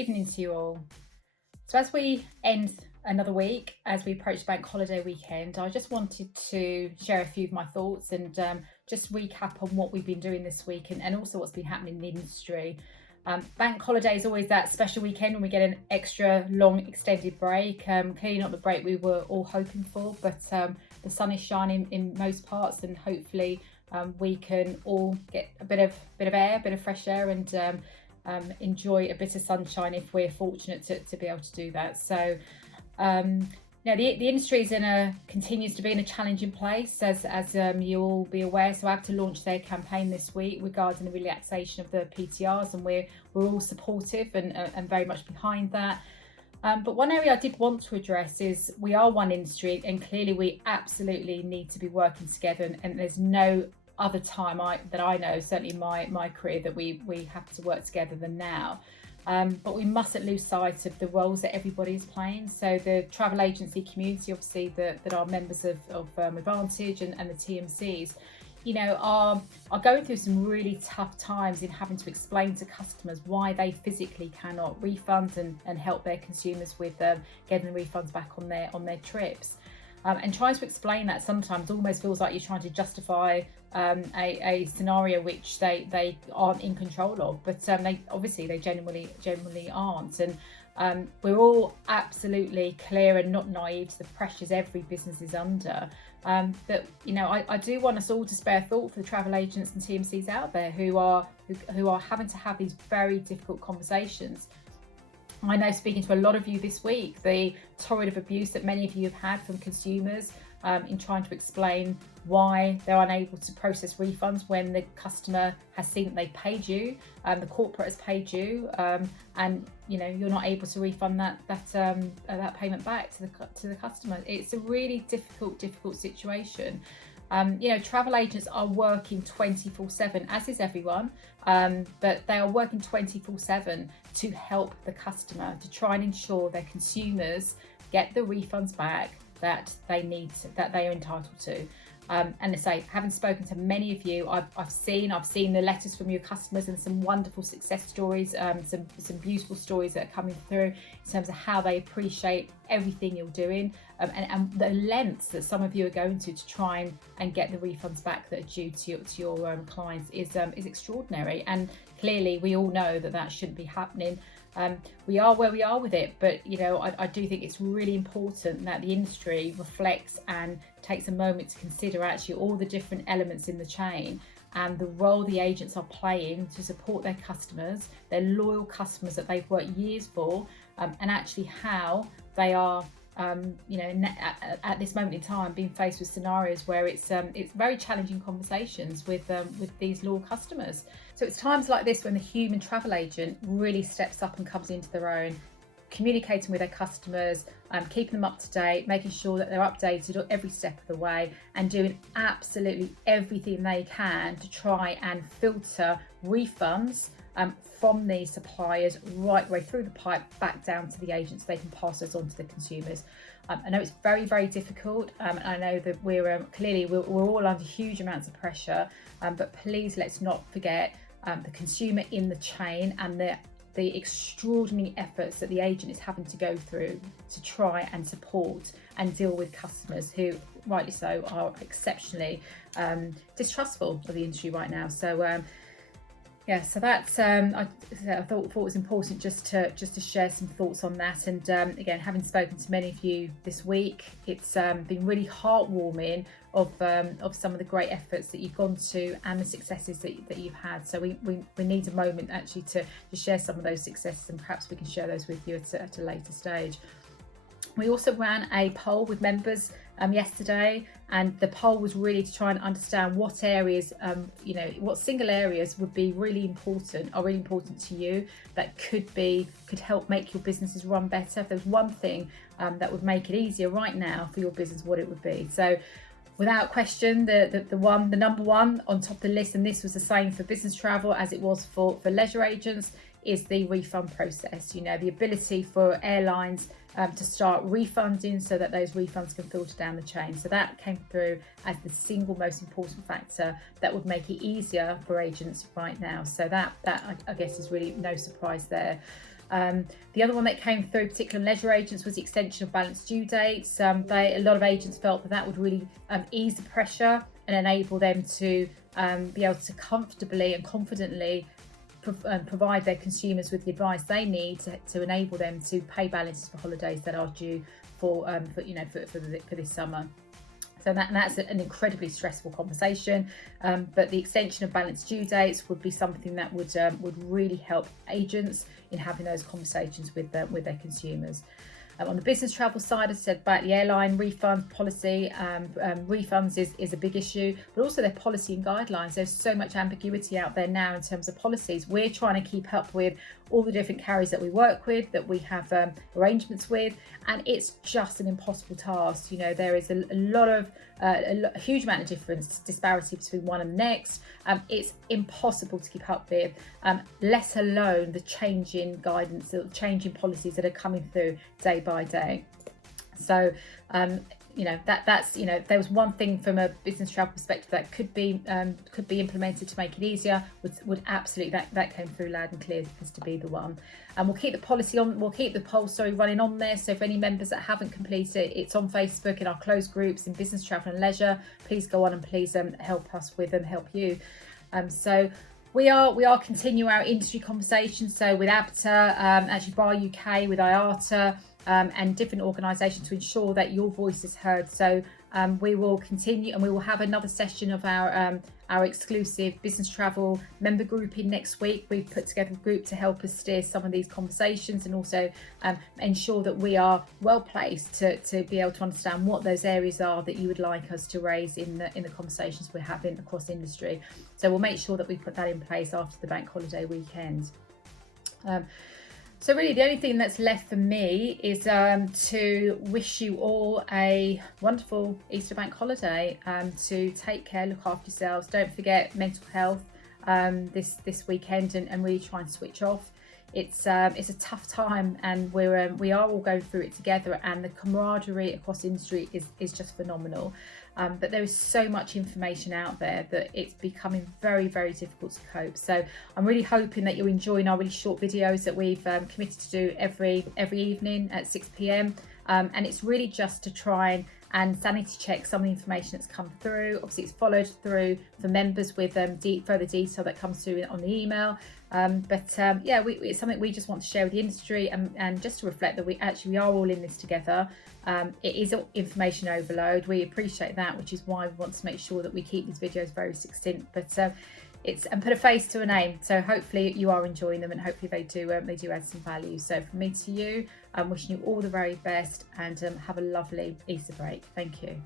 evening to you all. So as we end another week, as we approach bank holiday weekend, I just wanted to share a few of my thoughts and just recap on what we've been doing this week and also what's been happening in the industry. Bank holiday is always that special weekend when we get an extra long extended break. Clearly not the break we were all hoping for, but the sun is shining in most parts, and hopefully we can all get a bit of air, a bit of fresh air, and enjoy a bit of sunshine if we're fortunate to be able to do that. So the industry continues to be in a challenging place, as you'll all be aware. So ABTA launched their campaign this week regarding the relaxation of the PTRs, and we're all supportive and very much behind that. But one area I did want to address is we are one industry, and clearly we absolutely need to be working together, and there's no other time that I know, certainly my career, that we have to work together than now. But we mustn't lose sight of the roles that everybody is playing. So the travel agency community, obviously, that are members of Advantage and the TMCs, are going through some really tough times in having to explain to customers why they physically cannot refund and help their consumers with getting the refunds back on their trips. And trying to explain that sometimes almost feels like you're trying to justify a scenario which they aren't in control of, but they genuinely aren't. And we're all absolutely clear and not naive to the pressures every business is under. But I do want us all to spare thought for the travel agents and TMCs out there who are having to have these very difficult conversations. I know, speaking to a lot of you this week, the torrent of abuse that many of you have had from consumers in trying to explain why they're unable to process refunds when the customer has seen that they paid you, the corporate has paid you, and you're not able to refund that payment back to the customer. It's a really difficult situation. Travel agents are working 24/7, as is everyone, but they are working 24/7 to help the customer, to try and ensure their consumers get the refunds back that they are entitled to. And to say, having spoken to many of you, I've seen the letters from your customers and some wonderful success stories, some beautiful stories that are coming through in terms of how they appreciate everything you're doing, and the lengths that some of you are going to try and get the refunds back that are due to your clients is extraordinary. And clearly, we all know that shouldn't be happening. We are where we are with it, but I do think it's really important that the industry reflects and takes a moment to consider actually all the different elements in the chain and the role the agents are playing to support their customers, their loyal customers that they've worked years for, and actually how they are at this moment in time being faced with scenarios where it's very challenging conversations with these loyal customers. So it's times like this when the human travel agent really steps up and comes into their own, communicating with their customers, keeping them up to date, making sure that they're updated every step of the way, and doing absolutely everything they can to try and filter refunds from these suppliers right way through the pipe back down to the agents. They can pass those on to the consumers. I know it's very difficult. I know that we're all under huge amounts of pressure, but please let's not forget the consumer in the chain and the extraordinary efforts that the agent is having to go through to try and support and deal with customers who, rightly so, are exceptionally distrustful of the industry right now. So so that's I thought it was important just to share some thoughts on that. And again, having spoken to many of you this week, it's been really heartwarming of some of the great efforts that you've gone to and the successes that you've had. So we need a moment actually to share some of those successes, and perhaps we can share those with you at a later stage. We also ran a poll with members yesterday, and the poll was really to try and understand what areas, what single areas would be really important to you that could help make your businesses run better. If there's one thing that would make it easier right now for your business, what it would be. So without question, the number one on top of the list, and this was the same for business travel as it was for leisure agents, is the refund process. The ability for airlines to start refunding so that those refunds can filter down the chain. So that came through as the single most important factor that would make it easier for agents right now. So that I guess is really no surprise there. The other one that came through, particularly leisure agents, was the extension of balance due dates. A lot of agents felt that would really ease the pressure and enable them to be able to comfortably and confidently provide their consumers with the advice they need to enable them to pay balances for holidays that are due for this summer. So that's an incredibly stressful conversation, but the extension of balance due dates would be something that would really help agents in having those conversations with their consumers. On the business travel side, I said about the airline refund policy. Refunds is a big issue, but also their policy and guidelines. There's so much ambiguity out there now in terms of policies. We're trying to keep up with all the different carriers that we work with, that we have arrangements with, and it's just an impossible task. You know, there is a huge amount of disparity between one and the next. It's impossible to keep up with, let alone the changing guidance, the changing policies that are coming through day by day. So that's if there was one thing from a business travel perspective that could be implemented to make it easier, would absolutely that came through loud and clear as to be the one. And we'll keep the poll running on there. So if any members that haven't completed it, it's on Facebook in our closed groups in business travel and leisure. Please go on and please help us with them, help you. So we are continuing our industry conversations. So with ABTA, actually Bar UK, with IATA, and different organisations to ensure that your voice is heard. So we will continue, and we will have another session of our exclusive business travel member group in next week. We've put together a group to help us steer some of these conversations and also ensure that we are well placed to be able to understand what those areas are that you would like us to raise in the conversations we're having across industry. So we'll make sure that we put that in place after the bank holiday weekend. So really the only thing that's left for me is to wish you all a wonderful Easter bank holiday, to take care, look after yourselves. Don't forget mental health this weekend, and really try and switch off. It's a tough time, and we are all going through it together, and the camaraderie across industry is just phenomenal. But there is so much information out there that it's becoming very, very difficult to cope. So I'm really hoping that you're enjoying our really short videos that we've committed to do every evening at 6 p.m. And it's really just to try and sanity check some of the information that's come through. Obviously, it's followed through for members with further detail that comes through on the email. It's something we just want to share with the industry, and just to reflect that we are all in this together. It is information overload. We appreciate that, which is why we want to make sure that we keep these videos very succinct. But and put a face to a name. So hopefully you are enjoying them, and hopefully they do add some value. So from me to you, I'm wishing you all the very best, and have a lovely Easter break. Thank you.